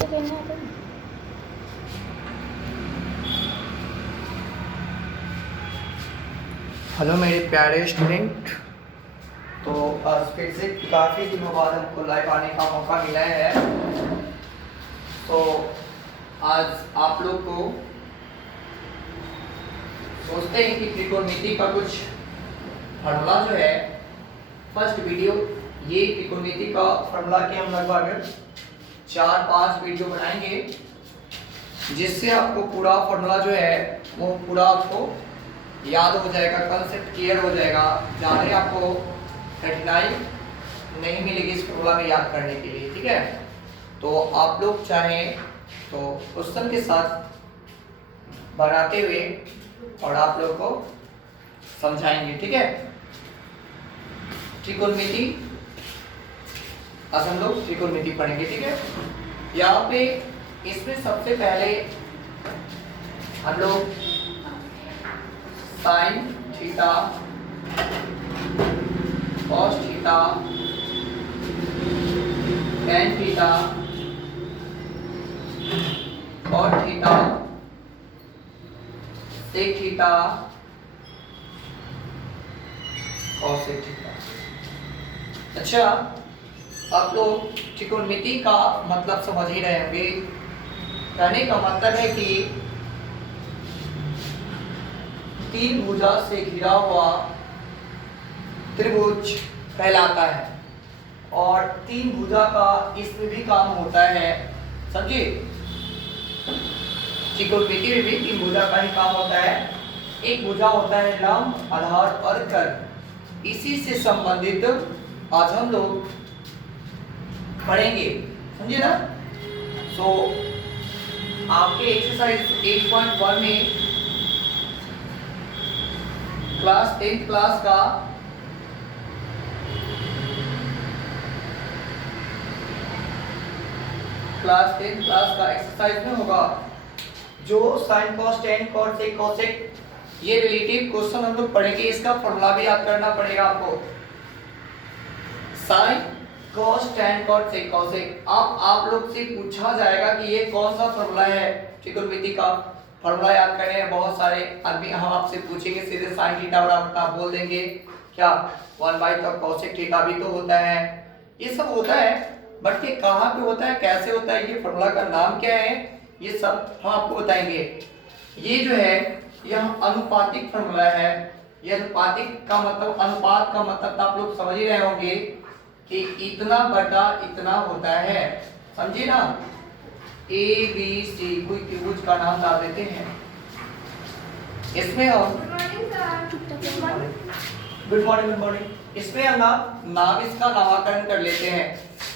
Hello मेरे प्यारे student. तो आज फिर से काफ़ी दिनों बाद हमको लाइव आने का मौका मिला है। तो आज आप लोग को सोचते हैं कि त्रिकोणमिति का कुछ फार्मूला जो है, फर्स्ट वीडियो ये त्रिकोणमिति का फार्मूला के हम लगभग 4-5 वीडियो बनाएंगे, जिससे आपको पूरा फार्मूला जो है वो पूरा आपको याद हो जाएगा, कंसेप्ट क्लियर हो जाएगा, ज़्यादा आपको कठिनाई नहीं मिलेगी इस फार्मूला में याद करने के लिए। ठीक है, तो आप लोग चाहें तो क्वेश्चन के साथ बनाते हुए और आप लोग को समझाएंगे। ठीक है, त्रिकोणमिति आज हम लोग त्रिकोणमिति पढ़ेंगे। ठीक है, यहाँ पे इसमें सबसे पहले हम लोग sine theta, cos theta, tan theta, cot theta, sec theta, cosec theta. अच्छा, आप लोग त्रिकोणमिति का मतलब समझ ही रहे होंगे। कहने का मतलब है कि तीन भुजा से घिरा हुआ त्रिभुज कहलाता है, और तीन भुजा का इसमें भी काम होता है। समझिए, त्रिकोणमिति में भी तीन भुजा का ही काम होता है। एक भुजा होता है लंब, आधार और कर्ण। इसी से संबंधित आज हम लोग पढ़ेंगे, समझिए ना। सो आपके एक्सरसाइज 8.1 में क्लास 10th क्लास का एक्सरसाइज में होगा जो sine cos tan cot sec cosec, ये रिलेटिव क्वेश्चन हम लोग पढ़ेंगे। इसका फॉर्मूला भी याद करना पड़ेगा आपको। Sine cos tan cot sec cosec आप लोग से पूछा जाएगा कि ये कौन सा फॉर्मूला है त्रिकोणमिति का। फॉर्मूला याद करने हैं बहुत सारे, अभी हम आपसे पूछेंगे सीधे साइन थीटा बराबर आप बोल देंगे क्या 1/2 कोसेक थीटा भी तो होता है। ये सब होता है, बट ये कहाँ पे होता है, कैसे होता है, ये फॉर्मूला का नाम क्या है, ये सब हम आपको बताएंगे। ये जो है यह अनुपातिक फॉर्मूला है। ये अनुपातिक का मतलब, अनुपात का मतलब आप लोग समझ ही रहे होंगे कि इतना बटा इतना होता है। समझिए ना, ए बी सी कोई त्रिभुज का नाम डाल देते हैं। इसमें हम गुड मॉर्निंग इसमें हम नाम इसका नामकरण कर लेते हैं।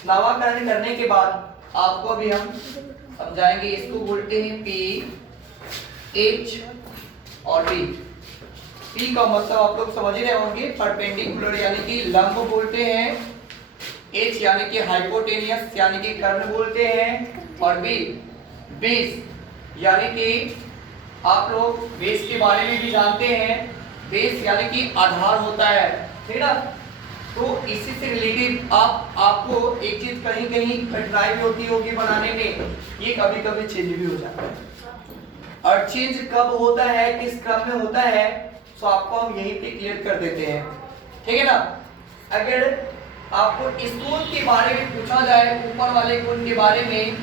नामकरण करने के बाद आपको अभी हम समझाएंगे। इसको बोलते हैं पी, एच और डी। पी का मतलब आप लोग समझ ही रहे होंगे, परपेंडिकुलर यानी कि लंब बोलते हैं। एच यानी कि हाइपोटेनियस यानी कि कर्ण बोलते हैं। और बी, बेस यानी कि आप लोग बेस के बारे में भी जानते हैं। बेस यानी कि आधार होता है, ठीक ना। तो इसी से रिलेटेड आपको एक चीज कहीं कहीं कठिनाई भी होती होगी बनाने में, ये कभी कभी चेंज भी हो जाता है। और चेंज कब होता है, किस क्रम में होता है, तो आपको हम यहीं पे क्लियर कर देते हैं। ठीक है ना। अगर आपको इस कोण के बारे में पूछा जाए, ऊपर वाले कोण के बारे में,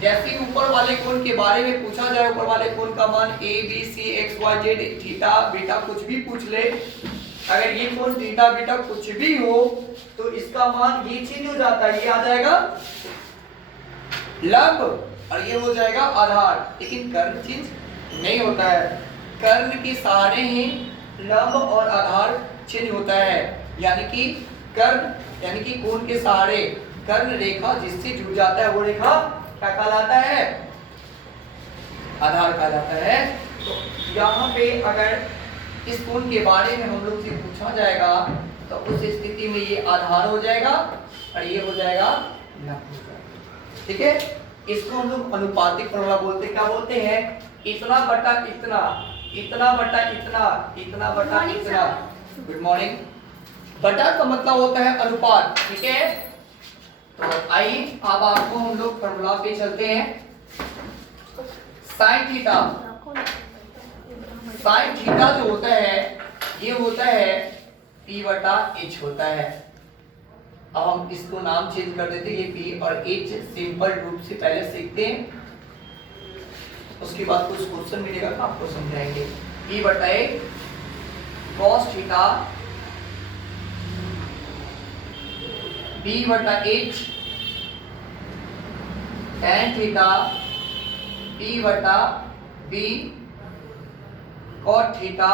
जैसे ऊपर वाले कोण के बारे में पूछा जाए, ऊपर वाले कोण का मान A B C X Y Z theta beta कुछ भी पूछ ले, अगर ये कोण थीटा बीटा कुछ भी हो तो इसका मान ये चेंज हो जाता है, ये आ जाएगा लंब और ये हो जाएगा आधार। लेकिन कर्ण चेंज नहीं होता है। कर्ण के सहारे ही लंब और आधार चेंज होता है। यानी कि कर्ण यानी कि कोण के सहारे कर्ण रेखा जिससे जुड़ जाता है वो रेखा क्या कहलाता है, आधार कहलाता है। तो यहाँ पे अगर इस कोण के बारे में हम लोग से पूछा जाएगा तो उस स्थिति में ये आधार हो जाएगा और ये हो जाएगा लंब। ठीक है, इसको हम लोग अनुपातिक फॉर्मूला बोलते हैं। क्या बोलते हैं, इतना बटा इतना, इतना बटा इतना, इतना बटा इतना। Good morning. बटा का मतलब होता है अनुपात। ठीक है, तो आइए अब आपको हम लोग फॉर्मूला पे चलते हैं। साइन थीटा जो होता है ये होता है P/H होता है। अब हम इसको नाम चेंज कर देते हैं, ये P और H सिंपल रूप से पहले सीखते हैं, उसके बाद कुछ क्वेश्चन मिलेगा तो आपको समझाएंगे। P/H cos theta B/H tan theta P/B cot theta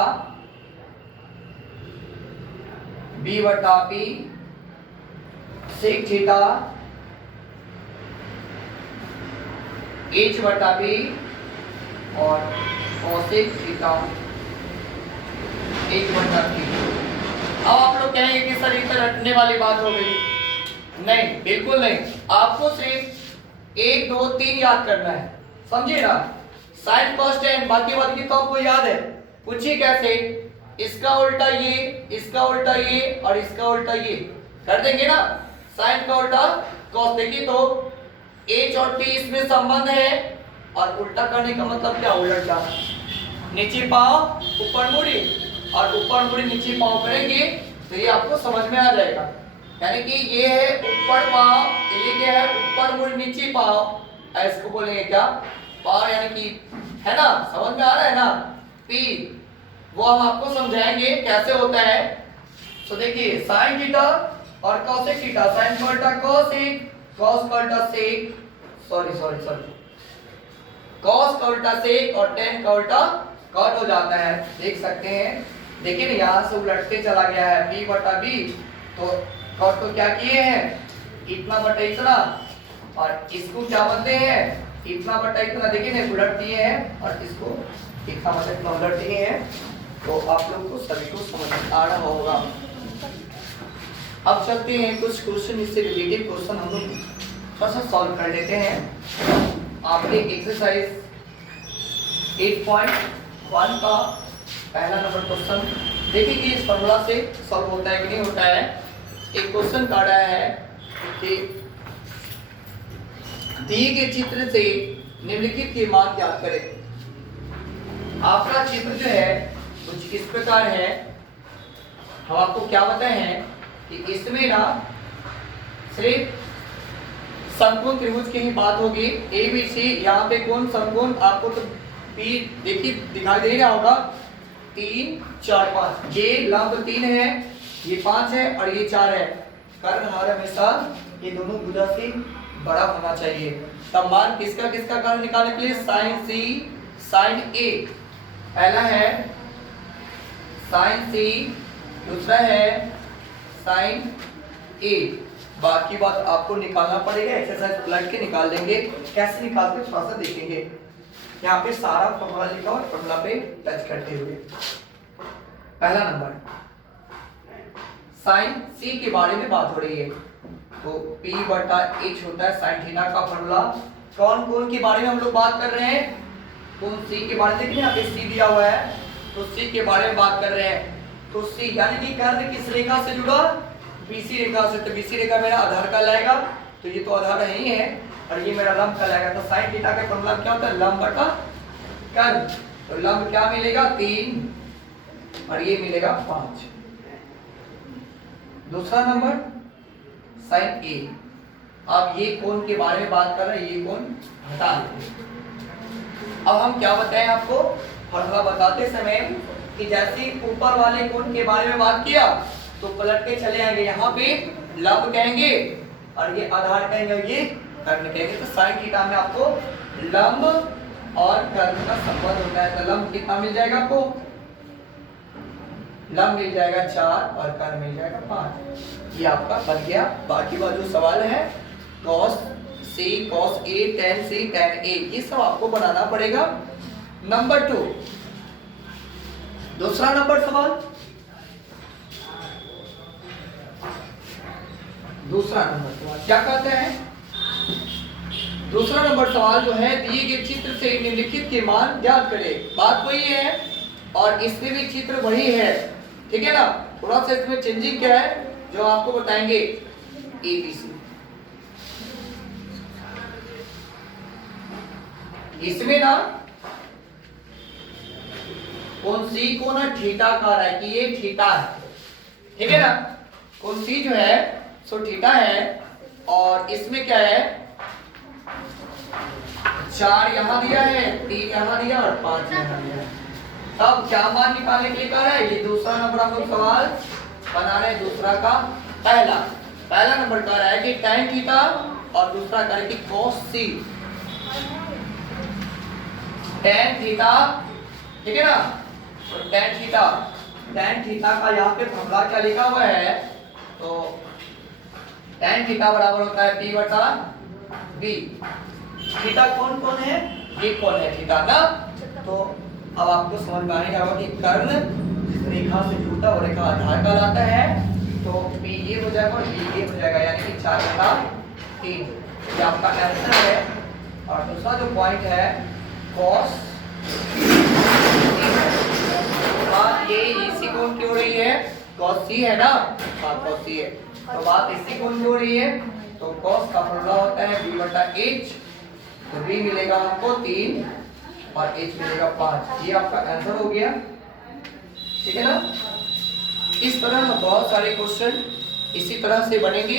B/P sec theta H/P और cosec थीटा H/P। अब आप लोग कहेंगे कि सर ये तो रटने वाली बात हो गई। नहीं, बिल्कुल नहीं, आपको सिर्फ 1 2 3 याद करना है, समझिए ना। साइन cos tan बाकी की तो आपको याद है। पूछिए कैसे, इसका उल्टा ये, इसका उल्टा ये और इसका उल्टा ये कर देंगे ना। साइन का उल्टा cos, देखिए तो H और P इसमें संबंध है और उल्टा करने का मतलब क्या, उलट जाना। नीचे पांव ऊपर मुड़ी और ऊपर मुड़ी नीचे पांव करेंगे तो ये आपको समझ में आ जाएगा। यानी कि ये है ऊपर पांव, ये क्या है, ऊपर मुड़ी नीचे पांव, इसको बोलेंगे क्या, पांव, यानी कि है ना, समझ में आ रहा है ना। P वो हम आपको समझाएंगे कैसे होता है। तो देखिए साइन थीटा और cosec थीटा, साइन का उल्टा cosec, cos का उल्टा sec, सॉरी cos का उल्टा sec और tan का उल्टा cot हो जाता है, देख सकते हैं। देखिए ना यहाँ से उलटते चला गया है P/B, तो cot को क्या किए हैं, इतना बटा इतना, और इसको क्या बनते हैं, इतना बटा इतना, देखिए ना उलट दिए हैं और इसको इतना बटा इतना उलट दिए हैं। तो आप लोग को सभी को समझ आ रहा होगा। अब चलते हैं कुछ क्वेश्चन, इससे रिलेटेड क्वेश्चन हम लोग थोड़ा सा सॉल्व कर लेते हैं। आपके एक्सरसाइज 8.1 का पहला नंबर क्वेश्चन देखिए कि इस फॉर्मूला से सॉल्व होता है कि नहीं होता है। एक क्वेश्चन का रहा है कि दिए गए चित्र से निम्नलिखित के मान ज्ञात करें। आपका चित्र जो है कुछ इस प्रकार है। हम आपको क्या बताए हैं कि इसमें ना सिर्फ समकोण त्रिभुज की ही बात होगी, ABC। यहाँ पे कौन समकोण, आपको तो P देखिए दिखाई दे रहा होगा, 3 4 5, ये लंब 3 है, ये 5 है और ये 4 है। कर्ण हर हमेशा ये दोनों भुजा से बड़ा होना चाहिए। तब मान किसका किसका कर्ण निकालने के लिए, साइन C साइन A, पहला है साइन C, दूसरा है साइन A। बाकी बात आपको निकालना पड़ेगा, एक्सरसाइज पलट के निकाल देंगे। कैसे निकालते थोड़ा सा देखेंगे। यहाँ पे सारा फॉर्मूला लिखा और फॉर्मूला पे टच करते हुए पहला नंबर साइन C के बारे में बात हो रही है, तो P/H होता है साइन थीटा का फॉर्मूला। कौन कौन के बारे में हम लोग बात कर रहे हैं, कौन C के बारे में, देखिए यहाँ पे C दिया हुआ है तो C के बारे में बात कर रहे हैं। तो C यानी कि कर्ण किस रेखा से जुड़ा, BC रेखा से। तो BC रेखा मेरा आधार का लाएगा, तो ये तो आधार ही है, और ये मेरा लंब का लाएगा। तो साइन थीटा का फॉर्मूला क्या होता है, लंब बटा कर्ण। तो लंब क्या मिलेगा, 3 और ये मिलेगा 5। दूसरा नंबर साइन A। अब ये कोण के बारे में बात कर रहे हैं, ये कोण हटा देते। अब हम क्या बताएं आपको, फॉर्मूला बताते समय कि जैसे ऊपर वाले कोण के बारे में बात किया तो पलट के चले आएंगे, यहाँ पे लंब कहेंगे और ये आधार कहेंगे और ये कर्ण कहेंगे। तो साइन थीटा में आपको लंब और कर्ण का संबंध होता है। तो लंब कितना मिल जाएगा आपको, लंब मिल जाएगा 4 और कर्ण मिल जाएगा 5। ये आपका बन गया। बाकी वाला जो सवाल है cos C cos A tan C tan A, ये सब आपको बनाना पड़ेगा। नंबर 2, दूसरा नंबर सवाल, दूसरा नंबर सवाल क्या कहते हैं। दूसरा नंबर सवाल जो है, दिए गए चित्र से निम्नलिखित के मान ज्ञात करें। बात वही है और इसमें भी चित्र वही है, ठीक है ना। थोड़ा सा इसमें चेंजिंग क्या है जो आपको बताएंगे ABC। इसमें ना कौन सी को ना थीटा कहा रहा है कि ये थीटा है, ठीक है ना। कौन सी जो है सो थीटा है और इसमें क्या है 4 यहाँ दिया है, 3 यहाँ दिया और 5 यहाँ दिया है। तब क्या मान निकालने के लिए कह रहा है, ये दूसरा नंबर हम लोग सवाल बना रहे हैं, दूसरा का पहला नंबर कह रहा है कि tan थीटा और दूसरा कह रहा है कि cos c tan थीटा, ठीक है ना। तो tan थीटा का यहाँ पे फॉर्मूला क्या लिखा हुआ है, तो tan थीटा बराबर होता है p बटा b। थीटा कौन कौन है, ये कौन है थीटा ना। तो अब आपको समझ में आने होगा कि कर्ण जिस रेखा से जुड़ता वो रेखा आधार कहलाता है। तो p ये हो जाएगा और b ये हो जाएगा, यानी कि 4 बटा 3 ये आपका आंसर है। और दूसरा जो पॉइंट है cos बात ये इसी कोण की हो रही है, cos c है ना, हाँ cos c है, तो बात इसी कोण की हो रही है। तो cos का फॉर्मूला होता है b बटा h, तो b मिलेगा आपको 3 और h मिलेगा 5। ये आपका आंसर हो गया, ठीक है ना। इस तरह ना बहुत सारे क्वेश्चन इसी तरह से बनेंगे।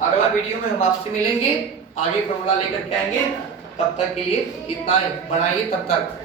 अगला वीडियो में हम आपसे मिलेंगे, आगे फॉर्मूला लेकर के आएंगे। तब तक के लिए इतना ही, बनाइए तब तक।